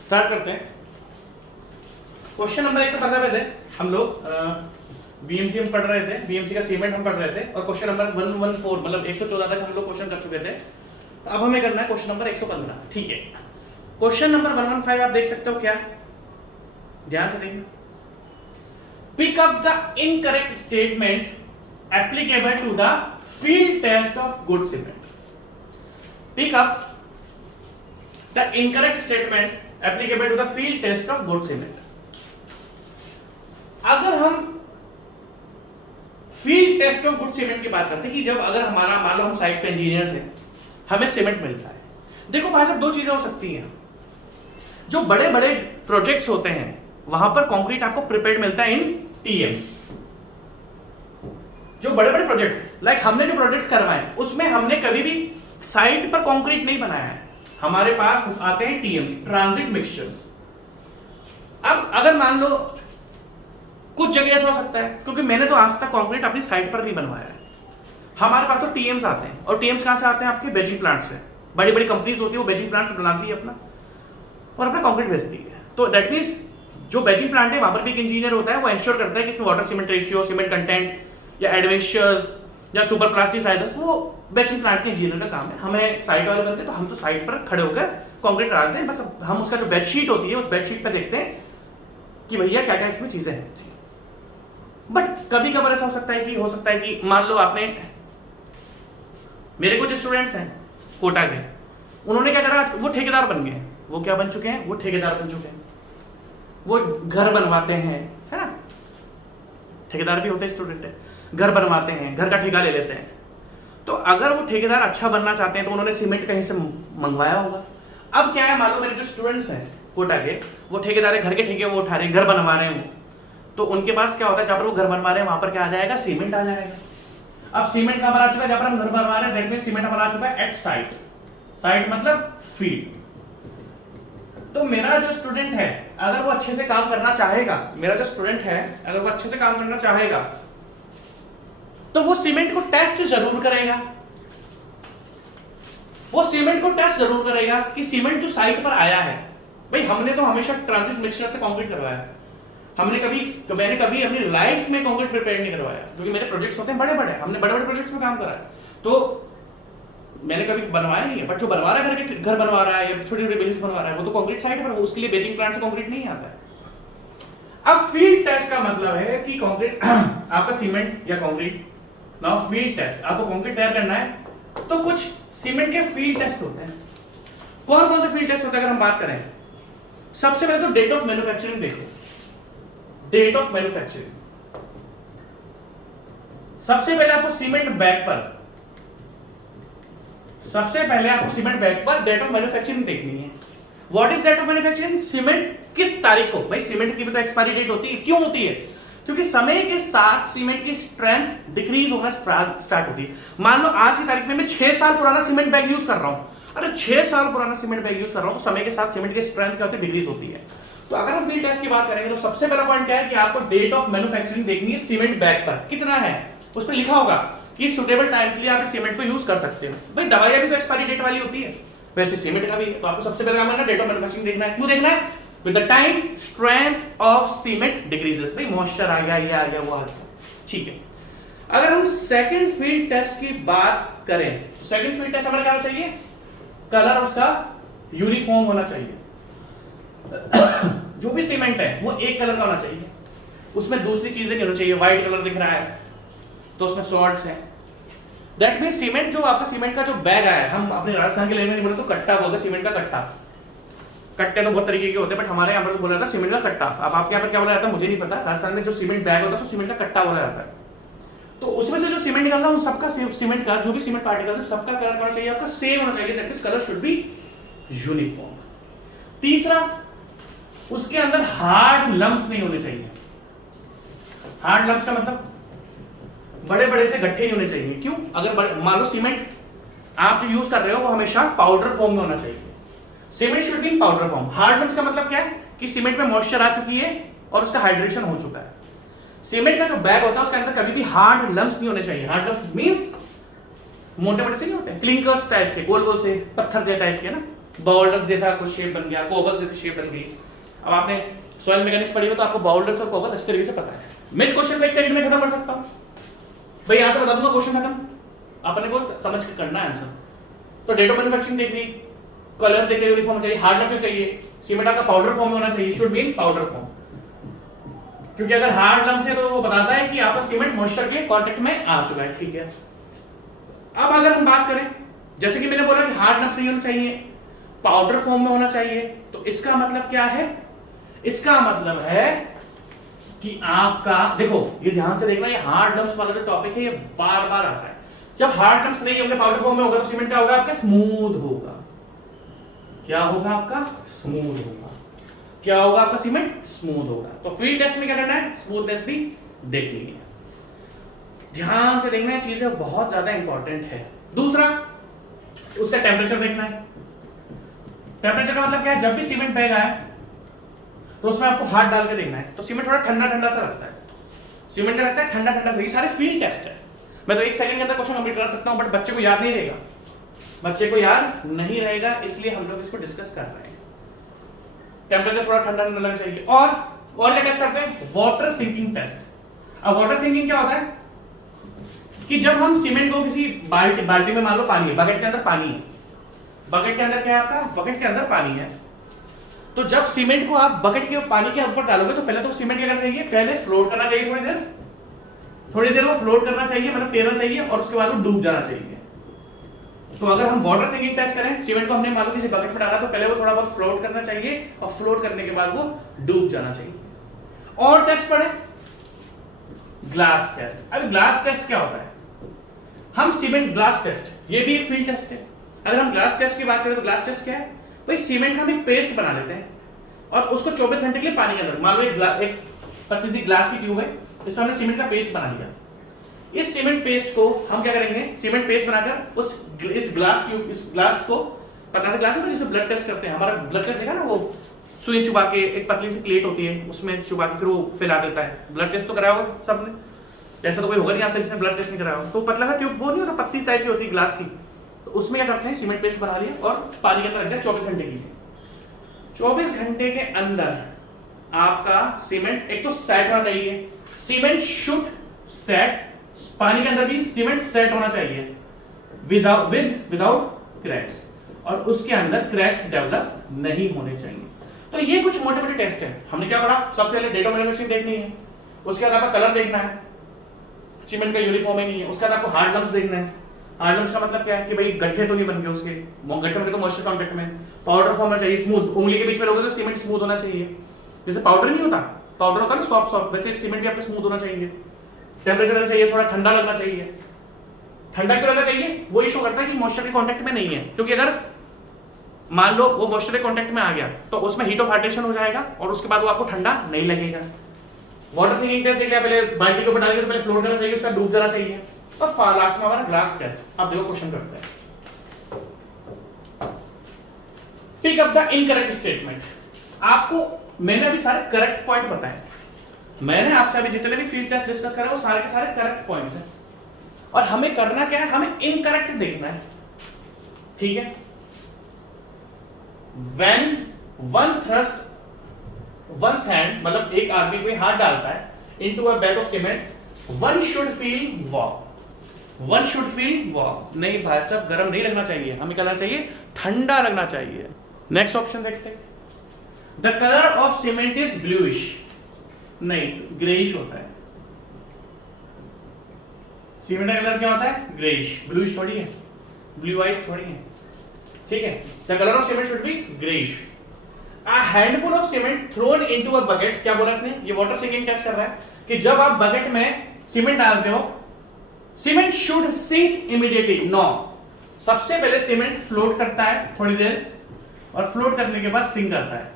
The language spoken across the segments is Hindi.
स्टार्ट करते हैं। क्वेश्चन नंबर 115 पे थे हम लोग। बीएमसी हम पढ़ रहे थे, बीएमसी का सीमेंट हम पढ़ रहे थे और क्वेश्चन नंबर 114 मतलब 114 तक हम लोग क्वेश्चन कर चुके थे। तो अब हमें करना है क्वेश्चन नंबर 115। ठीक है, क्वेश्चन नंबर 115 आप देख सकते हो क्या, ध्यान से देखना। Pick up the incorrect statement applicable to the field test of good cement. Pick up the incorrect statement applicable to the field test of good cement. अगर हम field test of good cement की बात करते हैं कि जब अगर हमारा मान लो हम साइट पे इंजीनियर्स हैं, हमें सीमेंट मिलता है। देखो भाई साहब, दो चीजें हो सकती हैं। जो बड़े बड़े प्रोजेक्ट्स होते हैं वहां पर कंक्रीट आपको प्रिपेयर्ड मिलता है इन टीएम्स। जो बड़े बड़े प्रोजेक्ट लाइक हमने जो प्रोजेक्ट्स करवाए उसमें हमने कभी भी साइट पर कंक्रीट नहीं बनाया है, हमारे पास आते हैं टीएम्स, ट्रांजिट मिक्सचर्स। अब अगर मान लो कुछ जगह ऐसा हो सकता है, क्योंकि मैंने तो आज तक कंक्रीट अपनी साइट पर नहीं बनवाया है, हमारे पास तो टीएम्स आते हैं। और टीएम्स कहां से आते हैं? आपके बेजिंग प्लांट से। बड़ी बड़ी कंपनीज होती है, वो बेजिंग प्लांट से बनाती है अपना और अपना कंक्रीट भेजती है। तो दैट मींस जो बेजिंग प्लांट है वहां पर भी एक इंजीनियर होता है, वो इंश्योर करता है कि इसमें water cement ratio, cement content या एडवेंचर्स या सुपर प्लास्टिसाइजर्स, वो बेजिंग प्लांट के इंजीनियर का काम है। हमें साइट वाले बनते हैं तो हम तो साइट पर खड़े होकर कंक्रीट डालते हैं, बस हम उसका जो बेडशीट होती है उस बेडशीट पर देखते हैं कि भैया क्या क्या इसमें चीजें हैं। बट कभी कभार ऐसा हो सकता है कि मान लो आपने, मेरे कुछ स्टूडेंट्स हैं कोटा के, उन्होंने क्या करा, वो ठेकेदार बन गए। वो क्या बन चुके हैं? वो ठेकेदार बन चुके हैं। वो घर बनवाते हैं, है ना, ठेकेदार भी होते हैं स्टूडेंट है, घर बनवाते हैं, घर का ठेका ले लेते हैं। तो अगर वो ठेकेदार अच्छा बनना चाहते हैं तो उन्होंने सीमेंट कहीं से मंगवाया होगा। अब क्या है, मान लो मेरे जो स्टूडेंट्स हैं कोटा के, वो ठेकेदार है, घर के ठेके वो उठा रहे हैं, घर बनवा रहे हैं, तो उनके पास क्या होता है, जहां पर वो घर बनवा रहे हैं वहां पर क्या आ जाएगा? सीमेंट आ जाएगा। अब सीमेंट कहां पर आ चुका है? जहां पर हम घर बनवा रहे हैं दैट मींस सीमेंट हमारा आ चुका है एट साइट। साइट मतलब फील्ड। तो मेरा जो स्टूडेंट है अगर वो अच्छे से काम करना चाहेगा, तो वो सीमेंट को टेस्ट जरूर करेगा। कि सीमेंट जो साइट पर आया है, भाई हमने तो हमेशा ट्रांजिट मिक्सचर से कंक्रीट करवाया है। मैंने कभी अपनी लाइफ में कंक्रीट प्रिपेयर नहीं करवाया, क्योंकि मेरे प्रोजेक्ट्स होते हैं बड़े बड़े, हमने बड़े बड़े प्रोजेक्ट्स में काम करा है, तो मैंने कभी बनवाया नहीं है। बट जो बनवा रहा है, घर बनवा रहा है या छोटे छोटे बिल्डिंग्स बनवा रहा है, वो तो कंक्रीट साइट पर, उसके लिए बेजिंग प्लांट से कंक्रीट नहीं आता है। अब फील्ड टेस्ट का मतलब है कि कंक्रीट आपका सीमेंट या कंक्रीट, नाउ फील्ड टेस्ट, आपको कंक्रीट तैयार करना है तो कुछ सीमेंट के फील्ड टेस्ट होते हैं। कौन कौन से फील्ड टेस्ट होते हैं अगर हम बात करें? सबसे पहले तो डेट ऑफ मैन्युफैक्चरिंग देखो। डेट ऑफ मैन्युफैक्चरिंग, सबसे पहले आपको सीमेंट बैग पर डेट ऑफ मैन्युफैक्चरिंग देखनी है। What is date of manufacturing? Cement किस तारीख को, भाई सीमेंट की भी तो एक्सपायरी डेट होती है। क्यों होती है? क्योंकि समय के साथ सीमेंट की स्ट्रेंथ डिक्रीज होना स्टार्ट होती है। मान लो आज की तारीख में मैं 6 साल पुराना सीमेंट बैग यूज कर रहा हूं, अरे 6 साल पुराना सीमेंट बैग यूज कर रहा हूं, तो समय के साथ सीमेंट की स्ट्रेंथ क्या होती है? डिक्रीज होती है। तो अगर हम फील्ड टेस्ट की बात करेंगे तो सबसे पहला पॉइंट क्या है कि आपको डेट ऑफ मैन्युफैक्चरिंग देखनी है। सीमेंट बैग पर कितना है, उस पर लिखा होगा कि सुटेबल टाइम के लिए आप सीमेंट को यूज कर सकते हो। भाई दवाइयां भी तो एक्सपायरी डेट वाली होती है, वैसे सीमेंट का भी है। तो आपको सबसे पहले काम करना है डेट ऑफ मैन्युफैक्चरिंग देखना है। क्यों देखना है? With the time strength of cement decreases. भाई मॉइस्चर आ गया, ये आ गया, वो आ गया, ठीक है। अगर हम सेकंड फील्ड टेस्ट की बात करें तो सेकंड फील्ड टेस्ट हमारा क्या होना चाहिए? कलर उसका यूनिफॉर्म होना चाहिए। जो भी सीमेंट है वो एक कलर का होना चाहिए, उसमें दूसरी चीजें नहीं होनी चाहिए। व्हाइट कलर दिख रहा है तो उसमें सॉल्ट्स हैं। दैट मींस सीमेंट, जो आपका सीमेंट का जो बैग आया है, हम अपने राजस्थान के लैंग्वेज में बोले तो कट्टा बोलते हैं, सीमेंट का कट्टा। कट्टे तो बहुत तरीके के होते हैं, बट हमारे यहाँ पर बोला जाता है सीमेंट का कट्टा। अब आपके यहाँ पर क्या बोला जाता है मुझे नहीं पता। राजस्थान में जो सीमेंट बैग होता है उसको सीमेंट का कट्टा बोला जाता है। तो उसमें से जो सीमेंट निकलना है उन सबका, सीमेंट का जो भी सीमेंट पार्टिकल है सबका कलर होना चाहिए आपका सेम होना चाहिए। That means colour should be uniform. तीसरा, उसके अंदर हार्ड लम्प्स नहीं होने चाहिए। हार्ड लम्प्स का मतलब बड़े बड़े से गट्ठे नहीं होने चाहिए। क्यों? अगर मान लो सीमेंट आप जो यूज कर रहे हो वो हमेशा पाउडर फॉर्म में होना चाहिए। Cement should be in powder form. Hard lumps का मतलब क्या है कि सीमेंट में मॉइस्चर आ चुकी है और उसका हाइड्रेशन हो चुका है। सीमेंट का जो बैग होता है उसके अंदर कभी भी हार्ड लम्प्स नहीं होने चाहिए। हार्ड लम्प्स मींस मोटे मोटे से नहीं होते, क्लिंकर्स टाइप के, गोल गोल से पत्थर जैसे टाइप के ना, बाउल्डर्स जैसा कुछ शेप बन गया, कोबल्स जैसी शेप बन गई। अब आपने सॉइल मैकेनिक्स पढ़ी हो तो आपको बाउल्डर्स और कोबल्स अच्छी तरीके से पता है। मैं इस क्वेश्चन को एक सेकंड में खत्म कर सकता हूं भाई, यहां से बता दूंगा क्वेश्चन खत्म, अपने को समझ के करना है आंसर। तो डेट ऑफ मैन्युफैक्चरिंग देख ली, कलर देख ली, यूनिफॉर्म चाहिए, हार्डनेस चाहिए, सीमेंट आपका पाउडर फॉर्म में होना चाहिए, should be in powder form, क्योंकि अगर हार्ड लम्प से तो वो बताता है कि आपका सीमेंट मॉइस्चर के कांटेक्ट में आ चुका है। ठीक है, अब अगर हम बात करें, जैसे कि मैंने बोला कि हार्ड लम्प से होना चाहिए, पाउडर फॉर्म में होना चाहिए, तो इसका मतलब क्या है? इसका मतलब है कि आपका, देखो ये ध्यान से देखना, ये हार्ड लम्प्स वाला जो टॉपिक है ये बार बार आता है। जब हार्ड लम्प्स नहीं होंगे, पाउडर फॉर्म में होगा, तो सीमेंट क्या होगा आपका? स्मूथ होगा। क्या होगा आपका? स्मूथ होगा। क्या होगा आपका? सीमेंट स्मूथ होगा। तो फील्ड टेस्ट में क्या करना है? स्मूथनेस भी देखनी है। ध्यान से देखना है, चीजें बहुत ज्यादा इंपॉर्टेंट है। दूसरा, उसका टेम्परेचर देखना है। टेम्परेचर का मतलब क्या है? जब भी सीमेंट बह रहा है तो उसमें आपको हाथ डाल के देखना है। तो सीमेंट थोड़ा ठंडा ठंडा सा लगता है, सीमेंट का लगता है ठंडा ठंडा सा। ये सारे फील्ड टेस्ट है। मैं तो एक सेकंड के अंदर क्वेश्चन कंप्लीट करा सकता हूं, बट बच्चे को याद नहीं रहेगा, बच्चे को याद नहीं रहेगा, इसलिए हम लोग इसको डिस्कस कर रहे हैं। टेम्परेचर थोड़ा ठंडा ठंडा लगना चाहिए। और क्या टेस्ट करते हैं? Water sinking test. अब वाटर सिंकिंग क्या होता है कि जब हम सीमेंट को किसी बाल्टी में, मान लो पानी है, बकेट के अंदर पानी है, बकेट के अंदर क्या है आपका? बकेट के अंदर पानी है। तो जब सीमेंट को आप बकेट के पानी के ऊपर डालोगे तो पहले तो सीमेंट क्या करना चाहिए? पहले फ्लोट करना चाहिए, थोड़ी देर वो फ्लोट करना चाहिए, मतलब तैरना चाहिए, और उसके बाद वो डूब जाना चाहिए। तो अगर हम वाटर सिंकिंग टेस्ट करें, सीमेंट को हमने मान लो किसी बकेट में डाला, तो पहले वो थोड़ा बहुत फ्लोट करना चाहिए, और फ्लोट करने के बाद वो डूब जाना चाहिए। और टेस्ट पढ़े, ग्लास टेस्ट। अब ग्लास टेस्ट क्या होता है? हम सीमेंट ग्लास टेस्ट, ये भी एक फील्ड टेस्ट है। अगर हम ग्लास टेस्ट की बात करें तो ग्लास टेस्ट क्या है भाई? सीमेंट का हम एक पेस्ट बना लेते हैं और उसको 24 घंटे के लिए पानी के अंदर, मान लो एक पतली सी ग्लास की ट्यूब है, इसमें हमने सीमेंट का पेस्ट बना लिया। इस सीमेंट पेस्ट को हम क्या करेंगे? सीमेंट पेस्ट बनाकर इस ग्लास को, पतला सा ग्लास होता है जिसमें ब्लड टेस्ट करते हैं, हमारा ब्लड टेस्ट देखा ना, वो सुई चुबा के एक पतली सी प्लेट होती है, उसमें चुबा के फिर वो फैला देता है। ब्लड टेस्ट तो कराया होगा सबने, ऐसा तो कोई होगा नहीं आज तक जिसने ब्लड टेस्ट नहीं कराया होगा। तो पतला सा ट्यूब, वो नहीं होता, पतली टाइप की होती है ग्लास की, तो उसमें क्या करते हैं? सीमेंट पेस्ट बना लिया और पानी के अंदर रख दिया 24 घंटे के लिए। 24 घंटे के अंदर आपका सीमेंट एक तो सेट होना चाहिए, सीमेंट शुड सेट, पानी के अंदर भी सीमेंट सेट होना चाहिए विदाउट क्रैक्स, और उसके अंदर क्रैक्स डेवलप नहीं होने चाहिए। तो ये कुछ मोटे मोटे टेस्ट है। हमने क्या पढ़ा? सबसे पहले डेट ऑफ मैन्युफैक्चरिंग देखनी है, उसके बाद आपका कलर देखना है, सीमेंट का यूनिफॉर्म ही नहीं है, उसके बाद आपको हार्ड लम्प्स देखना है। हार्ड लम्प्स का मतलब क्या है कि भाई गड्ढे तो नहीं बन गए उसके, गड्ढे बन गए तो मॉइस्चर कांटेक्ट में, पाउडर फॉर्म में चाहिए, स्मूथ, उंगली के बीच में रहोगे तो सीमेंट स्मूथ होना चाहिए, जैसे पाउडर नहीं होता, पाउडर होता है ना सॉफ्ट सॉफ्ट, वैसे सीमेंट भी आपको स्मूथ होना चाहिए। टेम्परेचर चाहिए, थोड़ा ठंडा लगना चाहिए। ठंडा क्यों लगना चाहिए? वो इशू करता है कि मॉइस्चर के कांटेक्ट में नहीं है, क्योंकि अगर मान लो वो मॉइस्चर के कांटेक्ट में आ गया तो उसमें हीट ऑफ हाइड्रेशन हो जाएगा और उसके बाद वो आपको ठंडा नहीं लगेगा। वाटर सिंकिंग टेस्ट देख लिया, पहले बाल्टी के ऊपर डालेंगे तो पहले फ्लोट करना चाहिए, उसका डूब जाना चाहिए। और लास्ट में हमारा ग्लास टेस्ट। अब देखो क्वेश्चन करते हैं, pick up the incorrect statement. आपको मैंने अभी सारे करेक्ट पॉइंट बताए, मैंने आपसे अभी जितने भी फील्ड टेस्ट डिस्कस करे वो सारे के सारे करेक्ट पॉइंट्स हैं, और हमें करना क्या है? हमें इनकरेक्ट देखना है। ठीक है, when one thrust one's hand, मतलब एक आदमी कोई हाथ डालता है into a bag of cement, one should feel warm, one should feel warm। नहीं भाई साहब, गर्म नहीं लगना चाहिए, हमें क्या लगना चाहिए? ठंडा लगना चाहिए। नेक्स्ट ऑप्शन देखते हैं, the color of cement is bluish, नहीं ग्रेइश होता है। सीमेंट का कलर क्या होता है? ग्रेइश, ब्लूइश थोड़ी है, ब्लू आइज थोड़ी है। ठीक है, the color of cement should be grayish। A handful of cement thrown into a bucket, क्या बोला इसने? ये वाटर सिंकिंग टेस्ट कर रहा है कि जब आप बकेट में सीमेंट डालते हो, cement should sink immediately. No, सबसे पहले सीमेंट फ्लोट करता है थोड़ी देर, और फ्लोट करने के बाद सिंक करता है।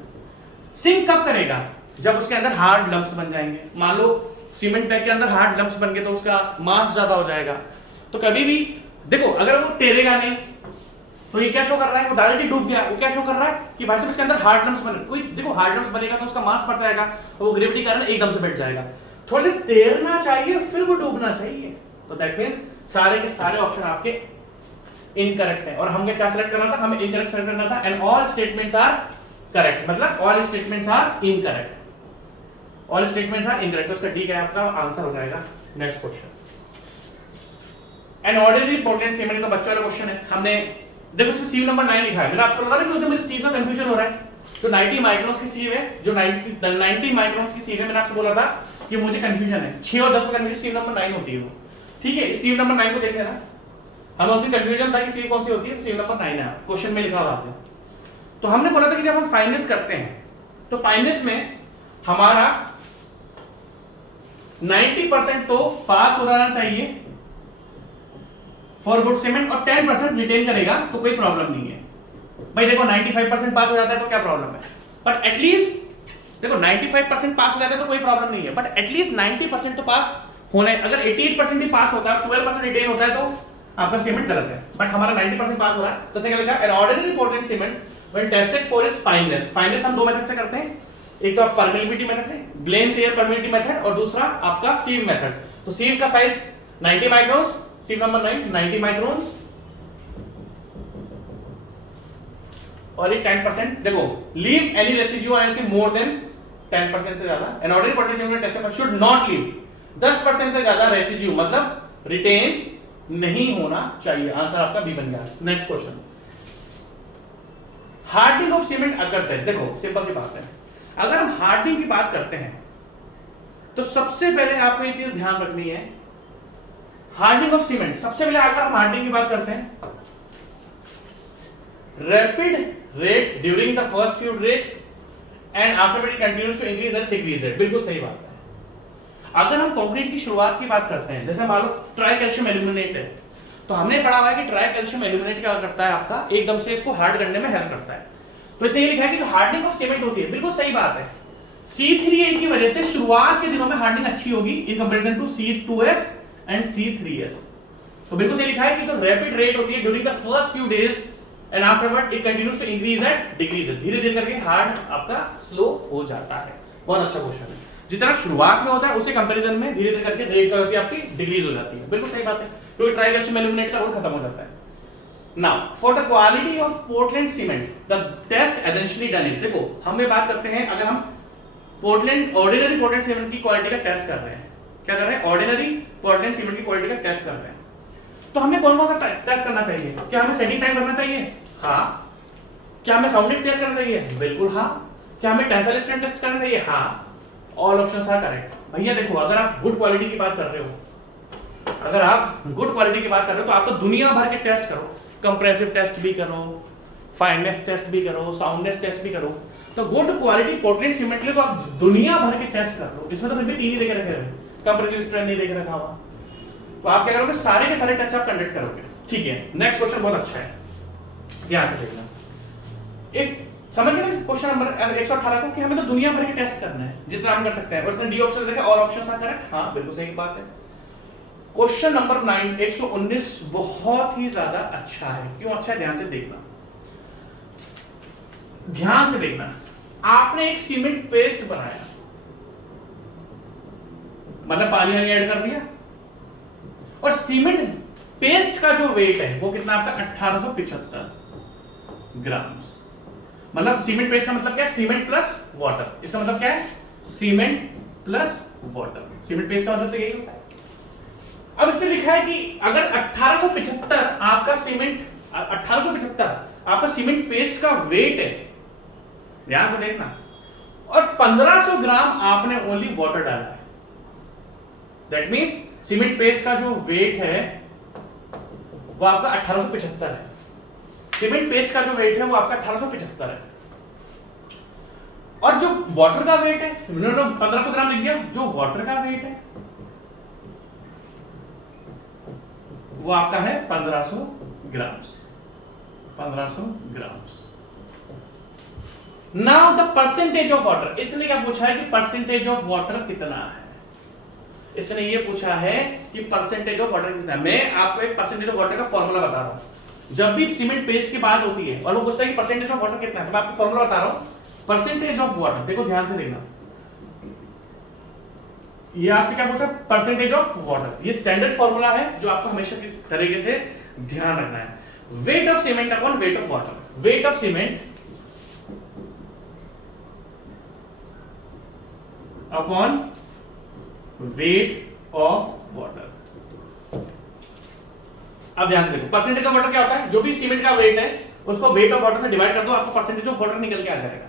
सिंक कब करेगा? जब उसके अंदर हार्ड लम्प्स बन जाएंगे। मान लो सीमेंट बैग के अंदर हार्ड लम्प्स बन गए तो उसका मास ज्यादा हो जाएगा। तो कभी भी देखो, अगर वो तैरेगा नहीं तो ये क्या शो कर रहा है? वो डायरेक्टली डूब गया। वो क्या शो कर रहा है कि भाई साहब इसके अंदर हार्ड लम्प्स बने। कोई देखो, हार्ड लम्प्स बनेगा तो उसका मास बढ़ जाएगा, तो वो ग्रेविटी के कारण एकदम से बैठ जाएगा। थोड़ी देर तैरना चाहिए, फिर वो डूबना चाहिए। तो दैट मींस सारे के सारे ऑप्शन आपके इनकरेक्ट है, और हमें क्या सेलेक्ट करना था, हमें इनकरेक्ट सेलेक्ट करना था। And all statements are correct, मतलब all statements are incorrect, all statements are incorrect. तो इसका डी क्या है आपका आंसर हो जाएगा। Next question, an ordinary Portland cement का बच्चा वाला क्वेश्चन है। हमने देखो इसमें सीव नंबर 9 लिखा है, मैंने आपको बता रहा हूं कि मुझे सीव का कंफ्यूजन हो रहा है। जो 90 माइक्रोन्स की सीव है, जो 90 माइक्रोन्स की सीव है, मैंने आपसे बोला था कि मुझे कंफ्यूजन है 6 और 10 में कंफ्यूजन सीव नंबर 9 होती है वो, ठीक है। सीव नंबर 9 को देख लेना, हमें उसमें कंफ्यूजन था कि सीव कौन सी होती है, सीव नंबर 9 है, क्वेश्चन में लिखा हुआ है। तो हमने बोला था कि जब हम फाइनेंस करते हैं तो फाइनेंस में हमारा 90% तो पास हो जाना चाहिए फॉर गुड सीमेंट, और 10% रिटेन करेगा तो कोई प्रॉब्लम नहीं है। भाई देखो 95% पास हो जाता है तो क्या प्रॉब्लम है, बट एटलीस्ट देखो 95% पास हो जाता है तो कोई प्रॉब्लम नहीं है, बट एटलीस्ट 90% तो पास होना है। अगर 88% ही पास होता है, 12% रिटेन होता है तो आपका सीमेंट गलत है, बट हमारा 90% पास हो रहा है। तो इसने क्या लिखा, N ordinary Portland cement when tested for its fineness. Fineness हम दो मेथड से करते हैं, एक तो आप परमिलिबिलिटी मेथड से, ग्लेंस एयर परमिलिबिलिटी मेथड, और दूसरा आपका सीव मेथड। तो सीव का साइज 90 माइक्रोन्स, सीव नंबर 9 90 माइक्रोन्स, और ये 10%। देखो leave any residue NC more than 10% से ज्यादा, N ordinary Portland cement tested should not leave 10% से ज्यादा रेसिड्यू, मतलब रिटेन नहीं होना चाहिए। आंसर आपका बी बन गया। Next question, hardening of cement occurs है। देखो सिंपल सी बात है, अगर हम हार्डनिंग की बात करते हैं तो सबसे पहले आपको ये चीज ध्यान रखनी है, हार्डनिंग ऑफ सीमेंट, सबसे पहले अगर हम हार्डनिंग की बात करते हैं, rapid rate during the first few rate and after it continues to increase and decrease rate. बिल्कुल सही बात है। अगर हम कंक्रीट की शुरुआत की बात करते हैं, जैसे मान लो ट्राई कैल्शियम एल्यूमिनेट है, तो हमने पढ़ा हुआ है कि ट्राई कैल्शियम एल्यूमिनेट क्या करता है, आपका एकदम से इसको हार्ड करने में हेल्प करता है। तो इसने ये लिखा है कि जो हार्डनिंग ऑफ सीमेंट होती है, बिल्कुल सही बात है, C3A की वजह से शुरुआत के दिनों में हार्डनिंग अच्छी होगी in comparison to C2S and C3S। तो बिल्कुल सही लिखा है कि जो रैपिड रेट होती है during the first few days and afterward it continues to increase and decrease, धीरे धीरे करके हार्ड आपका स्लो हो जाता है। बहुत अच्छा क्वेश्चन है। जितना शुरुआत में होता है उसी कंपैरिजन में धीरे धीरे करके रेट क्या होती है आपकी, डिक्रीज हो जाती है। बिल्कुल सही बात है, क्योंकि ट्राई कैल्शियम एल्यूमिनेट का रोल खत्म हो जाता है। Now, for the quality of Portland cement, the test essentially done is, देखो हमें बात करते हैं, अगर हम पोर्टलैंड ऑर्डिनरी पोर्टलैंड सीमेंट की क्वालिटी का टेस्ट कर रहे हैं, क्या कर रहे हैं, ऑर्डिनरी पोर्टलैंड सीमेंट की क्वालिटी का टेस्ट कर रहे हैं, तो हमें कौन कौन सा टेस्ट करना चाहिए? क्या हमें सेटिंग टाइम करना चाहिए? हाँ। क्या हमें साउंडिंग टेस्ट करना चाहिए? बिल्कुल हाँ। क्या हमें टेंसाइल स्ट्रेंथ टेस्ट करना चाहिए? हाँ। All options are correct. भैया देखो, अगर आप गुड क्वालिटी की बात कर रहे हो, अगर आप गुड क्वालिटी की बात कर रहे हो तो आप तो दुनिया भर के टेस्ट करो, कंप्रेसिव टेस्ट भी करो, फाइननेस टेस्ट भी करो, साउंडनेस टेस्ट भी करो। तो गुड क्वालिटी पोर्टलैंड सीमेंट के लिए तो आप दुनिया भर के टेस्ट कर लो। इसमें तो फिर भी 3 ही देके रखे हैं, कंप्रेसिव स्ट्रेंथ नहीं देके रखा हुआ। तो आप क्या करोगे, सारे के सारे टेस्ट आप कंडक्ट करोगे। ठीक है, नेक्स्ट क्वेश्चन बहुत अच्छा है, ध्यान से देखना। इफ समझ गए ना क्वेश्चन नंबर 118 को, कि हमें तो दुनिया भर के टेस्ट करना है जितना हम कर सकते हैं। उसने डी ऑप्शन देखा, और ऑप्शंस आर करेक्ट। हाँ बिल्कुल सही बात है। क्वेश्चन नंबर 9 119 बहुत ही ज्यादा अच्छा है। क्यों अच्छा है, ध्यान से देखना, ध्यान से देखना। आपने एक सीमेंट पेस्ट बनाया, मतलब पानी ऐड कर दिया, और सीमेंट पेस्ट का जो वेट है वो कितना आपका 1875 ग्राम। मतलब सीमेंट पेस्ट का मतलब क्या है, सीमेंट प्लस वाटर। इसका मतलब क्या है, cement plus water. Cement paste का मतलब तो यही होता है। अब इससे लिखा है कि अगर 1875 आपका सीमेंट 1875 आपका सीमेंट पेस्ट का वेट है, ध्यान से देखना, और 1500 ग्राम आपने ओनली वाटर डाला है, दैट मींस सीमेंट पेस्ट का जो वेट है वो आपका 1875 है। सीमेंट पेस्ट का जो वेट है वो आपका 1875 है, और जो वाटर का वेट है, 1500 ग्राम लिख दिया, जो वाटर का वेट है वो आपका है 1500 grams. 1500 grams. Now the percentage of water, इसने क्या पूछा है कि परसेंटेज ऑफ वाटर कितना है। इसने ये पूछा है कि परसेंटेज ऑफ वाटर कितना है। मैं आपको एक परसेंटेज ऑफ वाटर का फॉर्मूला बता रहा हूं। जब भी सीमेंट पेस्ट की बात होती है और वो पूछता है कि परसेंटेज ऑफ वाटर कितना है, तो मैं आपको फॉर्मूला बता रहा हूं, परसेंटेज ऑफ वाटर। देखो ध्यान से देखना, ये आपसे क्या पूछा, परसेंटेज ऑफ वाटर। ये स्टैंडर्ड फॉर्मूला है जो आपको हमेशा किस तरीके से ध्यान रखना है। Wait of cement upon weight of water, wait of cement upon weight of water. अब ध्यान से देखो, परसेंटेज ऑफ वाटर क्या होता है, जो भी सीमेंट का वेट है उसको वेट ऑफ वाटर से डिवाइड कर दो, आपको परसेंटेज ऑफ वाटर निकल के आ जाएगा।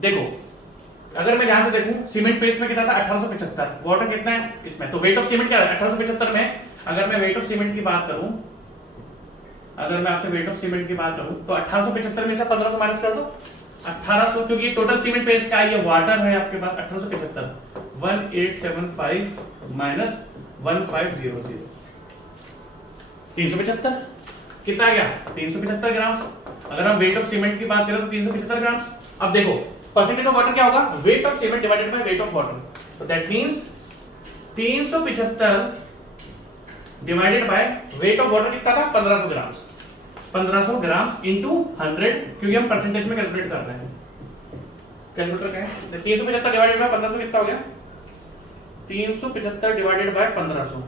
देखो अगर मैं ध्यान से देखूं, सीमेंट पेस्ट में कितना था 1875, वाटर कितना है इसमें, तो वेट ऑफ सीमेंट क्या है 1875 में। अगर मैं वेट ऑफ सीमेंट की बात करूं, अगर मैं आपसे वेट ऑफ सीमेंट की बात करूं तो 1875 में से 1500 माइनस कर दो 1800, क्योंकि टोटल सीमेंट पेस्ट का ये वाटर है आपके पास 1875, 1875 माइनस 1500, 375 कितना आ गया 375 ग्राम। अगर हम वेट ऑफ सीमेंट की बात करें तो 375 ग्राम। अब देखो परसेंटेज ऑफ वाटर क्या होगा, weight of cement divided by weight of water, तो that means 375 divided by weight of water कितना था 1500 ग्राम, 1500 ग्राम इनटू 100, क्योंकि हम परसेंटेज में कैलकुलेट कर रहे हैं। कैलकुलेटर क्या है, 375 डिवाइडेड बाय 1500 कितना हो गया 375 divided bye 1500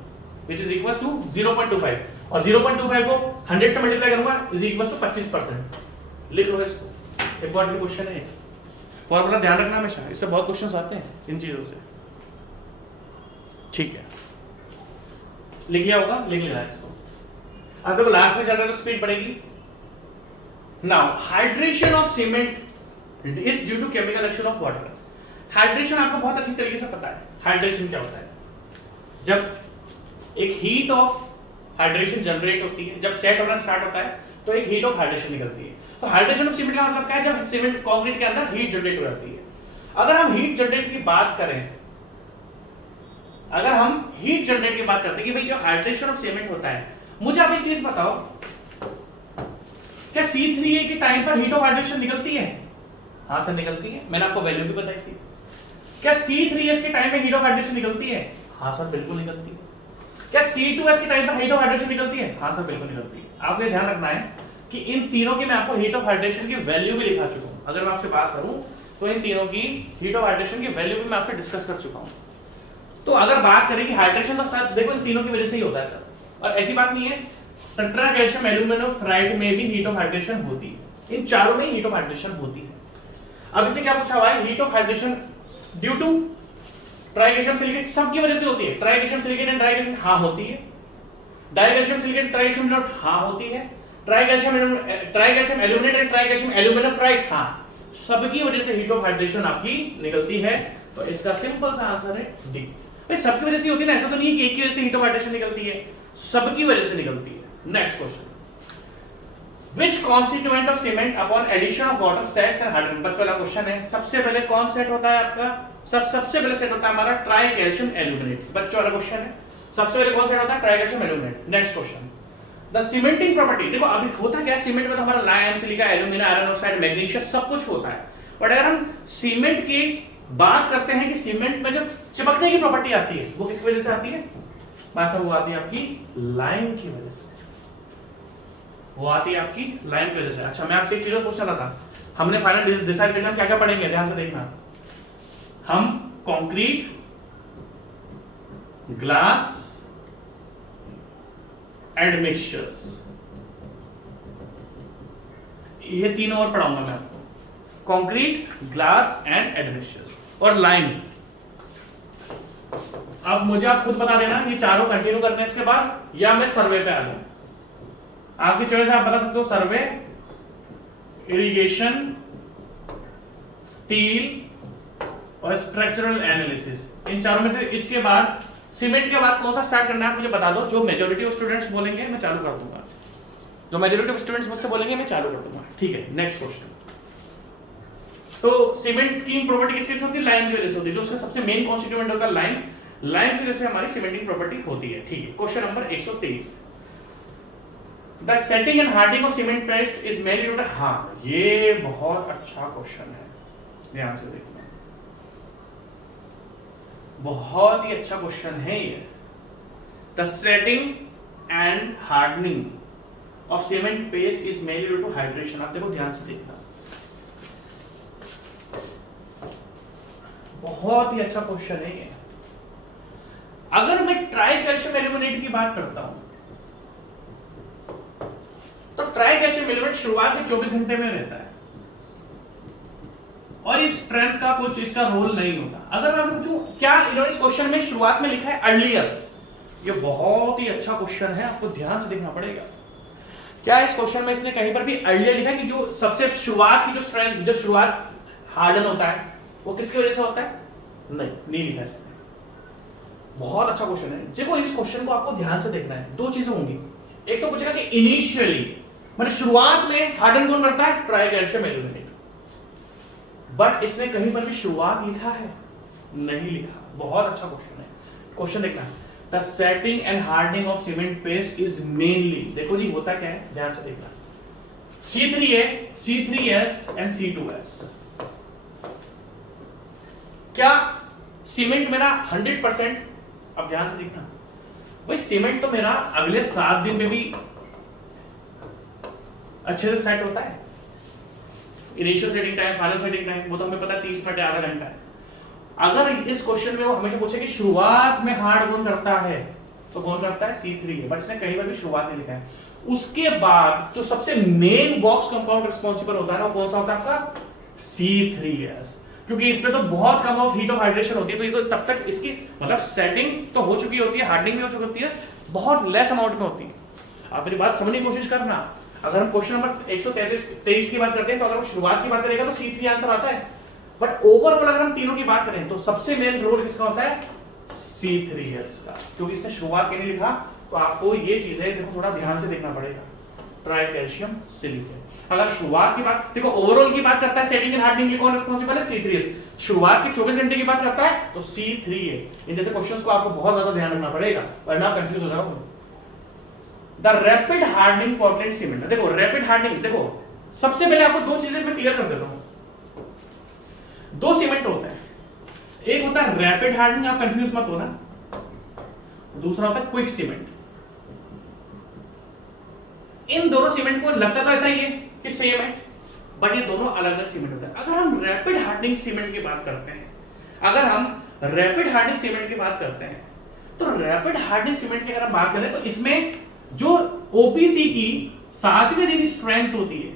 which is equals to 0.25, और 0.25 को 100 से मल्टीप्लाई करूंगा is equals to 25%। लिख लो इसको, इंपॉर्टेंट क्वेश्चन है, फॉर्मूला ध्यान रखना हमेशा, इससे बहुत क्वेश्चंस आते हैं इन चीजों से। ठीक है, लिख लिया होगा, लिख लेना इसको। अब देखो लास्ट में चल रहा है तो स्पीड बढ़ेगी। Now hydration of cement is due to chemical action of water. Hydration आपको बहुत अच्छी तरीके से पता है, हाइड्रेशन क्या होता है, जब एक हीट ऑफ हाइड्रेशन जनरेट होती है, जब सेट होना स्टार्ट होता है तो एक हीट ऑफ हाइड्रेशन निकलती है। तो हाइड्रेशन ऑफ सीमेंट का मतलब क्या है, जब सीमेंट कंक्रीट के अंदर हीट जनरेट हो जाती है। अगर हम हीट जनरेट की बात करें, अगर हम हीट जनरेट की बात करते हैं कि भाई जो हाइड्रेशन ऑफ सीमेंट होता है, मुझे आप एक चीज बताओ, क्या C3A के टाइम पर हीट ऑफ हाइड्रेशन निकलती है? हाँ सर निकलती है, मैंने आपको वैल्यू भी बताई थी। क्या C3S के टाइम में हीट ऑफ हाइड्रेशन निकलती है? हाँ सर बिल्कुल निकलती है। क्या C2S के टाइम पर हीट ऑफ हाइड्रेशन निकलती है? हाँ सर बिल्कुल निकलती है। आपको ये ध्यान रखना है कि इन तीनों की मैं आपको हीट ऑफ हाइड्रेशन की वैल्यू भी दिखा चुका हूं। अगर मैं आपसे बात करूं तो इन तीनों की हीट ऑफ हाइड्रेशन की वैल्यू भी मैं आपसे डिस्कस कर चुका हूं। तो अगर बात करें कि हाइड्रेशन तो सर देखो इन तीनों की वजह से ही होता है सर, और ऐसी बात नहीं है, टेट्रा कैल्शियम एल्यूमिनियम फ्राइड में भी हीट ऑफ हाइड्रेशन होती है, इन चारों में हीट ऑफ हाइड्रेशन होती है। अब इसने क्या पूछा हुआ है, heat of hydration due to tricalcium silicate, सबकी वजह से होती है। ट्राइकैल्शियम सिलिकेट एंड ट्राइकैल्शियम हाँ होती है, डाइकैल्शियम सिलिकेट ट्राइकैल्शियम नॉट हाँ होती है, tricalcium aluminate and tricalcium aluminium fried हाँ, सबकी वजह से हीट ऑफ हाइड्रेशन आपकी निकलती है। तो इसका सिंपल सा आंसर है डी। भाई सबकी वजह से होती है ना, ऐसा तो नहीं है कि एक की वजह से हीट ऑफ हाइड्रेशन निकलती है, सबकी वजह से निकलती है। Next question, Which constituent of cement upon addition of water sets and hardens? बच्चों वाला क्वेश्चन है। सबसे पहले कौन सेट होता है आपका सर? सबसे पहले सेट होता है हमारा ट्राई कैल्शियम एल्यूमिनेट। बच्चों वाला क्वेश्चन है, सबसे पहले कौन सेट होता है? Try calcium aluminate. Next question, the cementing property. देखो अभी होता क्या है, सीमेंट में तो हमारा lime, silica, alumina, iron oxide, magnesium सब कुछ होता है, बट अगर हम सीमेंट की बात करते हैं कि सीमेंट में जो चिपकने की प्रॉपर्टी आती है वो किस वजह से आती है? सर वो आती है आपकी लाइम की वजह से, वो आती है आपकी लाइन की वजह से। अच्छा मैं आपसे एक चीज और पूछना था, हमने फाइनल डिसाइड करना क्या क्या पढ़ेंगे, ध्यान से देखना। हम कंक्रीट, ग्लास एंड मिक्सचर्स, ये तीनों और पढ़ाऊंगा मैं आपको, कंक्रीट, ग्लास एंड एडमिक्सचर्स और लाइम। अब मुझे आप खुद बता देना ये चारों कंटिन्यू करने इसके बाद या मैं सर्वे पे आ जाऊं, आपकी चॉइस आप बता सकते हो, सर्वे, इरिगेशन, स्टील और स्ट्रक्चरल एनालिसिस, इन चारों में से इसके बाद सीमेंट के बाद कौन सा स्टार्ट करना है आप मुझे बता दो। जो मेजॉरिटी ऑफ स्टूडेंट्स बोलेंगे मैं चालू कर दूंगा, जो मेजॉरिटी ऑफ स्टूडेंट्स मुझसे बोलेंगे मैं चालू कर दूंगा, ठीक है। नेक्स्ट क्वेश्चन, तो सीमेंट की प्रॉपर्टी किसकी वजह से होती है? लाइम की वजह से होती है, जो उसका सबसे मेन कॉन्स्टिट्यूएंट होता है लाइम, लाइम की वजह से हमारी सीमेंटिंग प्रॉपर्टी होती है, ठीक है। Question number 123, the setting and hardening of cement paste is mainly due to, हाँ ये बहुत अच्छा क्वेश्चन है, ध्यान से देखना, बहुत ही अच्छा क्वेश्चन है ये। The setting and hardening of cement paste is mainly due to hydration. आप देखो ध्यान से देखना, बहुत ही अच्छा क्वेश्चन है ये। अगर मैं ट्राई कैल्शियम एल्यूमिनेट की बात करता हूं तो ट्राई कैल्शियम एलिमेंट शुरुआत के 24 घंटे में रहता है और इस स्ट्रेंथ का कुछ इसका रोल नहीं होता। अगर मैं पूछूं क्या इन्होंने इस क्वेश्चन में शुरुआत में लिखा है अर्लियर, ये बहुत ही अच्छा क्वेश्चन है, आपको ध्यान से देखना पड़ेगा। क्या इस क्वेश्चन में इसने कहीं पर भी अर्लियर लिखा है कि जो सबसे शुरुआत की जो स्ट्रेंथ, जो शुरुआत हार्डन होता है वो किसकी वजह से होता है? नहीं लिखा इसने। बहुत अच्छा क्वेश्चन है। देखो इस क्वेश्चन को आपको ध्यान से देखना है, दो चीजें होंगी। एक तो पूछेगा कि इनिशियली मतलब शुरुआत में हार्डन कौन करता है? Try calcium aluminate. बट इसने कहीं पर भी शुरुआत लिखा है? नहीं लिखा। बहुत अच्छा क्वेश्चन है। क्वेश्चन देखना, the setting and hardening of cement paste is mainly, देखो जी होता क्या है, ध्यान से देखना, C3A, C3S एंड C2S। क्या सीमेंट मेरा 100%, अब ध्यान से देखना भाई, सीमेंट तो मेरा अगले 7 दिन में भी अच्छे से सेट होता है। Initial setting time, final setting time, वो तो हमें पता है 30 मिनट या आधा घंटा है। अगर इस क्वेश्चन में वो हमेशा पूछे कि शुरुआत में हार्ड कौन करता है, तो कौन करता है? C3A, बट इसने कहीं पर भी शुरुआत नहीं लिखा है। उसके बाद जो सबसे मेन बॉक्स कंपाउंड रिस्पॉन्सिबल होता है ना, वो कौन सा होता है आपका? C3S, क्योंकि इसमें तो बहुत कम ऑफ हीट ऑफ हाइड्रेशन होती है, तो ये तो तब तक इसकी मतलब सेटिंग तो हो चुकी होती है, हार्डनिंग भी हो चुकी होती है, बहुत लेस अमाउंट में होती है। आप मेरी बात समझने की कोशिश करना। अगर हम क्वेश्चन नंबर 123 की बात करते हैं तो अगर वो शुरुआत की बात करेगा तो C3 आंसर आता है, बट ओवरऑल अगर हम तीनों की बात करें तो सबसे मेन रोल किसका होता है? C3S का, क्योंकि इसने शुरुआत के लिए लिखा। तो आपको ये चीजें देखो थोड़ा ध्यान से देखना पड़ेगा। ट्राई कैल्शियम सिलिकेट, अगर शुरुआत की बात देखो, ओवरऑल की बात करता है, सेटिंग एंड हार्डनिंग के लिए कौन रिस्पांसिबल है? C3S। शुरुआत के 24 घंटे की बात करता है तो C3A। इन जैसे क्वेश्चंस को आपको बहुत ज्यादा ध्यान रखना पड़ेगा वरना कंफ्यूज हो जाओगे। The rapid hardening Portland cement, देखो रैपिड हार्डनिंग, देखो सबसे पहले आपको दो चीजें मैं क्लियर कर देता हूं। दो सीमेंट होता है, एक होता है रैपिड हार्डनिंग, आप कंफ्यूज मत होना, दूसरा होता है क्विक सीमेंट। इन दोनों सीमेंट को लगता तो ऐसा ही है कि सेम है, बट ये दोनों अलग अलग सीमेंट होता है। अगर हम रैपिड हार्डनिंग सीमेंट की बात करते हैं, अगर हम रैपिड हार्डनिंग सीमेंट की बात करते हैं तो रैपिड हार्डनिंग सीमेंट की अगर हम बात करें तो इसमें जो ओपीसी की 7वें दिन स्ट्रेंथ होती है,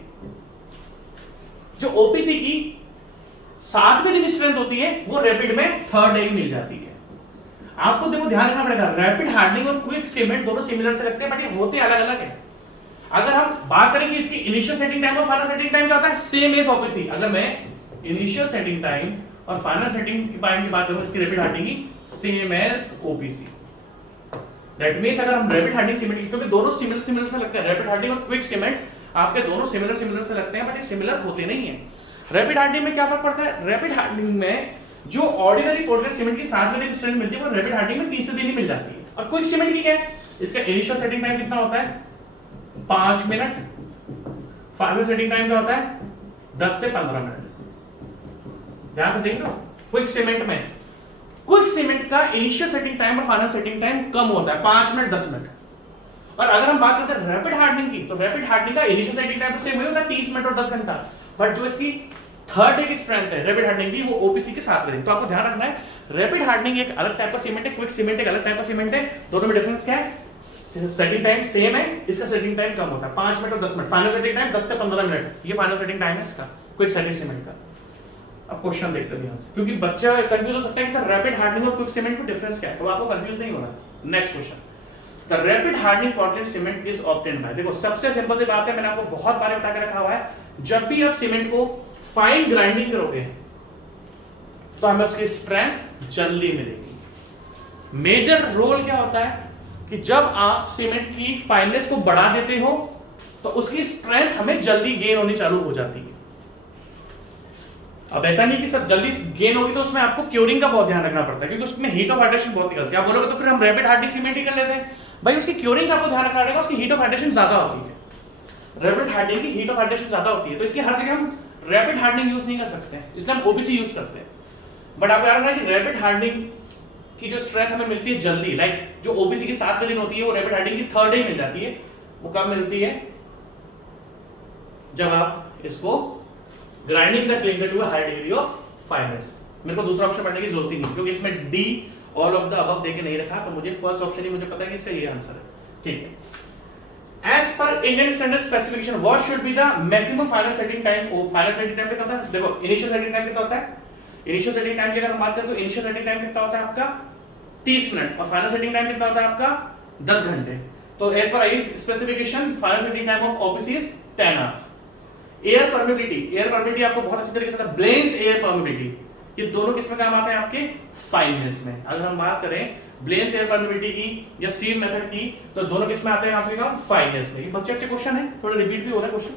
जो ओपीसी की 7वें दिन स्ट्रेंथ होती है, वो रैपिड में 3rd डे मिल जाती है। आपको देखो ध्यान रखना पड़ेगा, रैपिड हार्डनिंग और क्विक सीमेंट दोनों सिमिलर से लगते हैं, बट ये होते अलग अलग है। अगर हम बात करें कि इसकी इनिशियल सेटिंग टाइम और फाइनल सेटिंग टाइम क्या होता है? Same as OPC. अगर मैं इनिशियल सेटिंग टाइम और फाइनल सेटिंग टाइम की बात करूं इसकी रैपिड हार्डनिंग की, same as OPC. That means अगर हम रैपिड हार्डनिंग सीमेंट, क्योंकि दोनों सिमिलर से लगते हैं, रैपिड हार्डनिंग और क्विक सीमेंट आपके दोनों सिमिलर से लगते हैं, बट ये सिमिलर होते नहीं है। रैपिड हार्डनिंग में क्या फर्क पड़ता है? रैपिड हार्डनिंग में जो ऑर्डिनरी पोर्टलैंड सीमेंट की 7वें दिन स्ट्रेंथ मिलती है, वो रैपिड हार्डनिंग में 30वें दिन ही मिल जाती है। और क्विक सीमेंट की क्या है? इसका इनिशियल सेटिंग टाइम कितना होता है? 5 मिनट। फाइनल सेटिंग टाइम क्या होता है? 10 से 15 मिनट। ध्यान से देख लो, क्विक सीमेंट में, क्विक सीमेंट का इनिशियल सेटिंग टाइम और फाइनल सेटिंग टाइम कम होता है, 5 मिनट 10 मिनट। और अगर हम बात करते हैं रैपिड हार्डनिंग की, तो रैपिड हार्डनिंग का इनिशियल सेटिंग टाइम तो सेम ही होता है, 30 मिनट और 10 घंटा, बट जो इसकी 3rd डे की स्ट्रेंथ है रैपिड हार्डनिंग की, वो ओपीसी के 7वें दिन। तो आपको ध्यान रखना है, रैपिड हार्डनिंग एक अलग टाइप का सीमेंट है, क्विक सीमेंट एक अलग टाइप का सीमेंट है। दोनों में डिफरेंस क्या है? सेटिंग टाइम सेम है, इसका सेटिंग टाइम कम होता है, 5 मिनट और 10 मिनट। फाइनल सेटिंग टाइम 10 से 15 मिनट, ये फाइनल सेटिंग टाइम है इसका, क्विक सेटिंग सीमेंट का। अब क्वेश्चन देखते हैं ध्यान से, क्योंकि बच्चा कंफ्यूज हो सकता है कि सर रैपिड हार्डनिंग और क्विक सीमेंट में डिफरेंस क्या है, तो आपको कंफ्यूज नहीं होना। Next question, the rapid hardening Portland cement is obtained by, देखो सबसे सिंपल सी बात है, मैंने आपको बहुत बार बता के रखा हुआ है, जब भी आप सीमेंट को फाइन ग्राइंडिंग करोगे तो हमें उसकी स्ट्रेंथ जल्दी मिलेगी। मेजर रोल क्या होता है कि जब आप सीमेंट की फाइननेस को बढ़ा देते हो तो उसकी स्ट्रेंथ हमें जल्दी गेन होनी चालू हो जाती है। अब ऐसा नहीं कि सर जल्दी गेन होगी तो उसमें आपको क्योरिंग का बहुत ध्यान रखना पड़ता है, क्योंकि उसमें हीट ऑफ हाइड्रेशन बहुत निकलती है। आप बोलोगे तो फिर हम रैपिड हार्डनिंग सीमेंट ही कर लेते हैं, भाई उसकी क्योरिंग का आपको ध्यान रखना पड़ेगा, उसकी हीट ऑफ हाइड्रेशन ज्यादा होती है। रैपिड हार्डनिंग की हीट ऑफ हाइड्रेशन ज्यादा होती है, तो इसलिए हर जगह हम रैपिड हार्डनिंग यूज नहीं कर सकते हैं, इसलिए हम ओपीसी यूज करते हैं। बट आपको याद रखना है कि रैपिड हार्डनिंग की जो स्ट्रेंथ हमें मिलती है जल्दी, लाइक जो ओपीसी की 7वें दिन होती है, वो रैपिड हार्डनिंग की 3rd डे मिल जाती है। वो कब मिलती है? जब आप इसको grinding the clinker to a high degree of fineness. मेरे को दूसरा ऑप्शन पढ़ने की जरूरत ही नहीं, क्योंकि इसमें D all of the above देके नहीं रखा, तो मुझे फर्स्ट ऑप्शन ही मुझे पता है कि इसका ये आंसर है। ठीक है, as per Indian standard specification what should be the maximum final setting time. Final setting time कितना होता है? देखो इनिशियल सेटिंग टाइम कितना होता है? इनिशियल सेटिंग टाइम की अगर हम बात करें तो इनिशियल सेटिंग टाइम कितना होता है आपका 30 मिनट और फाइनल सेटिंग टाइम कितना होता है आपका 10 घंटे। तो as per IES specification final setting time of OPC is 10 hours. Air permittivity आपको बहुत अच्छी तरीके से पता है। ब्लेंस एयर परमिटिविटी, ये दोनों किस में काम आते हैं आपके फाइननेस में। अगर हम बात करें ब्लेंस एयर परमिटिविटी की या सील मेथड की तो दोनों किस में आते हैं आपके काम फाइननेस में। ये बच्चे अच्छे क्वेश्चन है, थोड़ा रिपीट भी हो रहा है क्वेश्चन,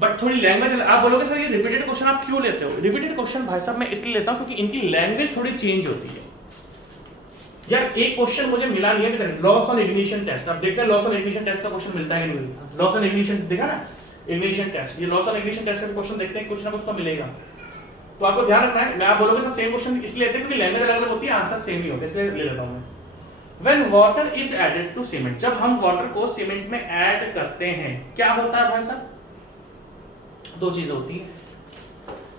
बट थोड़ी लैंग्वेज आप बोलोगे सर ये रिपीटेड क्वेश्चन आप क्यों लेते हो? रिपीटेड क्वेश्चन भाई साहब मैं इसलिए लेता हूं क्योंकि इनकी लैंग्वेज थोड़ी चेंज होती है। यार एक क्वेश्चन मुझे मिला नहीं है, लॉस ऑन इग्निशन टेस्ट। अब देखते हैं लॉस ऑन इग्निशन टेस्ट का क्वेश्चन मिलता है कि नहीं मिलता। लॉस ऑन इग्निशन देखा ना, इग्निशन टेस्ट, ये लॉस ऑन इग्निशन टेस्ट का क्वेश्चन देखते हैं, कुछ ना कुछ तो मिलेगा। तो आपको ध्यान रखना है, मैं आप बोलोगे सर सेम क्वेश्चन इसलिए लेते हैं क्योंकि लैंग्वेज अलग अलग होती है, आंसर सेम ही होता है, इसलिए ले लेता हूं मैं। When water is added to cement, जब हम वाटर को सीमेंट में ऐड करते हैं क्या होता है भाई साहब? दो चीजें होती है।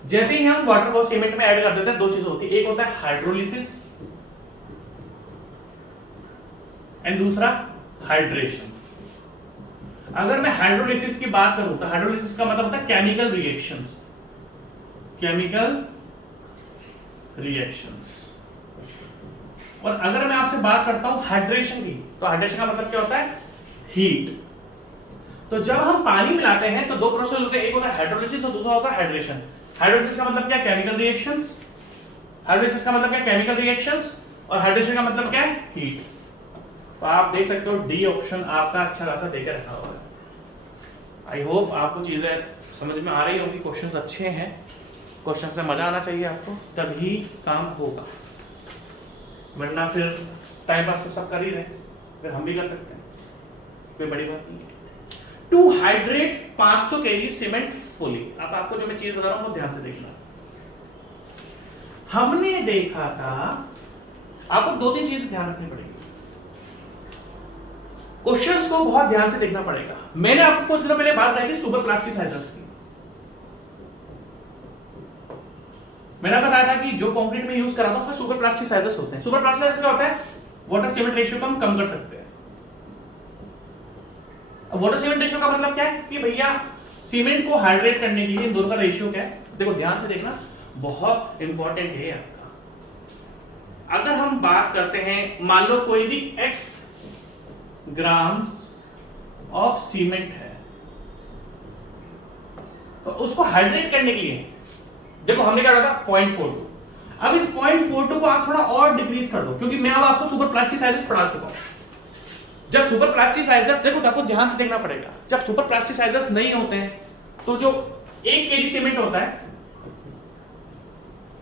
जैसे ही हम वाटर को सीमेंट में ऐड कर देते हैं दो चीजें होती है, एक होता है हाइड्रोलिसिस एंड दूसरा हाइड्रेशन। अगर मैं हाइड्रोलिसिस की बात करूं तो हाइड्रोलिसिस का मतलब होता है केमिकल रिएक्शंस, केमिकल रिएक्शंस। और अगर मैं आपसे बात करता हूं हाइड्रेशन की तो हाइड्रेशन का मतलब क्या होता है? हीट। तो जब हम पानी मिलाते हैं तो दो प्रोसेस होते हैं, एक होता है हाइड्रोलिसिस और दूसरा होता है हाइड्रेशन। हाइड्रोलिसिस का मतलब क्या? Chemical reactions. हाइड्रोलिसिस का मतलब क्या? Chemical reactions. और हाइड्रेशन का मतलब क्या है? हीट। तो आप देख सकते हो डी ऑप्शन आपका अच्छा खासा देकर रखा हुआ है। आई होप आपको चीजें समझ में आ रही होंगी, क्वेश्चंस अच्छे हैं, क्वेश्चन से मजा आना चाहिए आपको, तभी काम होगा, वरना फिर टाइम पास तो सब कर ही रहे, फिर हम भी कर सकते हैं, कोई बड़ी बात नहीं है। To hydrate 500 kg cement fully. अब आपको जो मैं चीज बता रहा हूं वो ध्यान से देखना। हमने देखा था, आपको दो तीन चीजें ध्यान रखनी पड़ेगी, क्वेश्चंस को बहुत ध्यान से देखना पड़ेगा। मैंने आपको कुछ दिनों पहले बात बताई थी सुपर प्लास्टिसाइजर्स की। मैंने बताया था कि जो कंक्रीट में यूज करा था उसमें सुपर प्लास्टिसाइजर्स होते हैं। सुपर प्लास्टिसाइजर क्या होता है? वाटर सीमेंट रेशियो को हम कम कर सकते हैं। अब वाटर सीमेंट रेशियो का मतलब क्या है कि भैया सीमेंट को हाइड्रेट करने के लिए इन दोनों का रेशियो क्या है? देखो ध्यान से देखना, बहुत इंपॉर्टेंट है आपका। अगर हम बात करते हैं, मान लो कोई भी x ग्राम्स ऑफ सीमेंट है, तो उसको हाइड्रेट करने के लिए देखो हमने क्या कहा था 0.42। अब इस 0.42 को आप थोड़ा और डिक्रीज कर दो, क्योंकि मैं अब आपको सुपर प्लास्टिसाइजर्स पढ़ा चुका हूं। जब सुपर प्लास्टिसाइजर्स, देखो आपको ध्यान से देखना पड़ेगा, जब सुपर प्लास्टिसाइजर्स नहीं होते हैं तो जो 1 kg सीमेंट होता है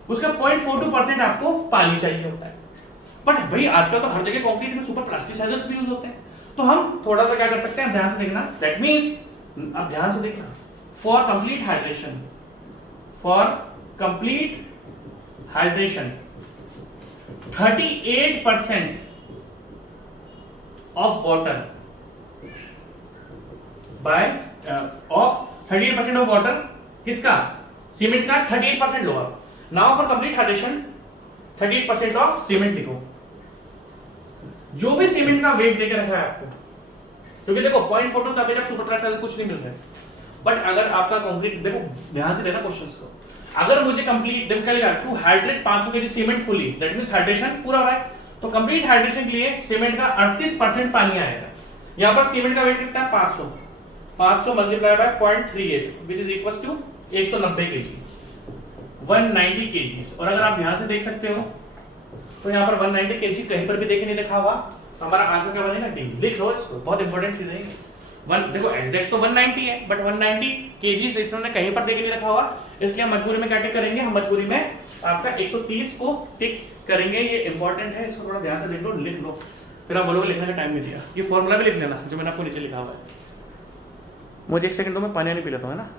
उसका 0.42% आपको पानी चाहिए होता है। बट भाई आजकल तो हर जगह कंक्रीट में सुपर प्लास्टिसाइजर्स भी यूज होते हैं, तो हम थोड़ा सा क्या कर सकते हैं, ध्यान से देखना। दैट मींस, अब ध्यान से देखना, for complete hydration, for complete hydration 38% of water bye of 38% of water, किसका? सीमेंट का 38% lower. Now for complete hydration 38% of cement लिखो। जो भी सीमेंट का वेट देकर रखा है आपको, क्योंकि देखो 0.42 तब तक सुपर प्लास्टिसाइजर कुछ नहीं मिल रहा है। बट अगर आपका कंक्रीट, देखो ध्यान से देखना क्वेश्चंस को, अगर मुझे कंप्लीट, देखो क्या लिखा है, to hydrate 500 kg cement fully, that means hydration पूरा हो रहा है, तो कंप्लीट हाइड्रेशन के लिए सीमेंट का 38% पानी आएगा। यहां पर सीमेंट का वेट कितना है? 500 multiply by 0.38 which is equals to 190 kg, 190 kg। और अगर आप ध्यान से देख सकते हो तो यहाँ पर 190 kg कहीं पर भी देखे नहीं लिखा हुआ, तो हमारा आंसर क्या बनेगा? डी। लिख लो इसको, बहुत इंपॉर्टेंट चीज है। देखो एग्जैक्ट तो 190 है, बट 190 kg से इसने कहीं पर देख नहीं रखा हुआ, इसलिए हम मजबूरी में क्या टिक करेंगे? हम मजबूरी में आपका 130 को टिक करेंगे। ये इंपॉर्टेंट है, इसको थोड़ा ध्यान से देख लो, लिख लो, फिर आप बोलोगे लिखने का टाइम नहीं दिया। ये फॉर्मूला भी लिख लेना जो मैंने आपको नीचे लिखा हुआ है। मुझे 1 सेकंड दो, मैं पानी नहीं पी लेता हूँ, है ना।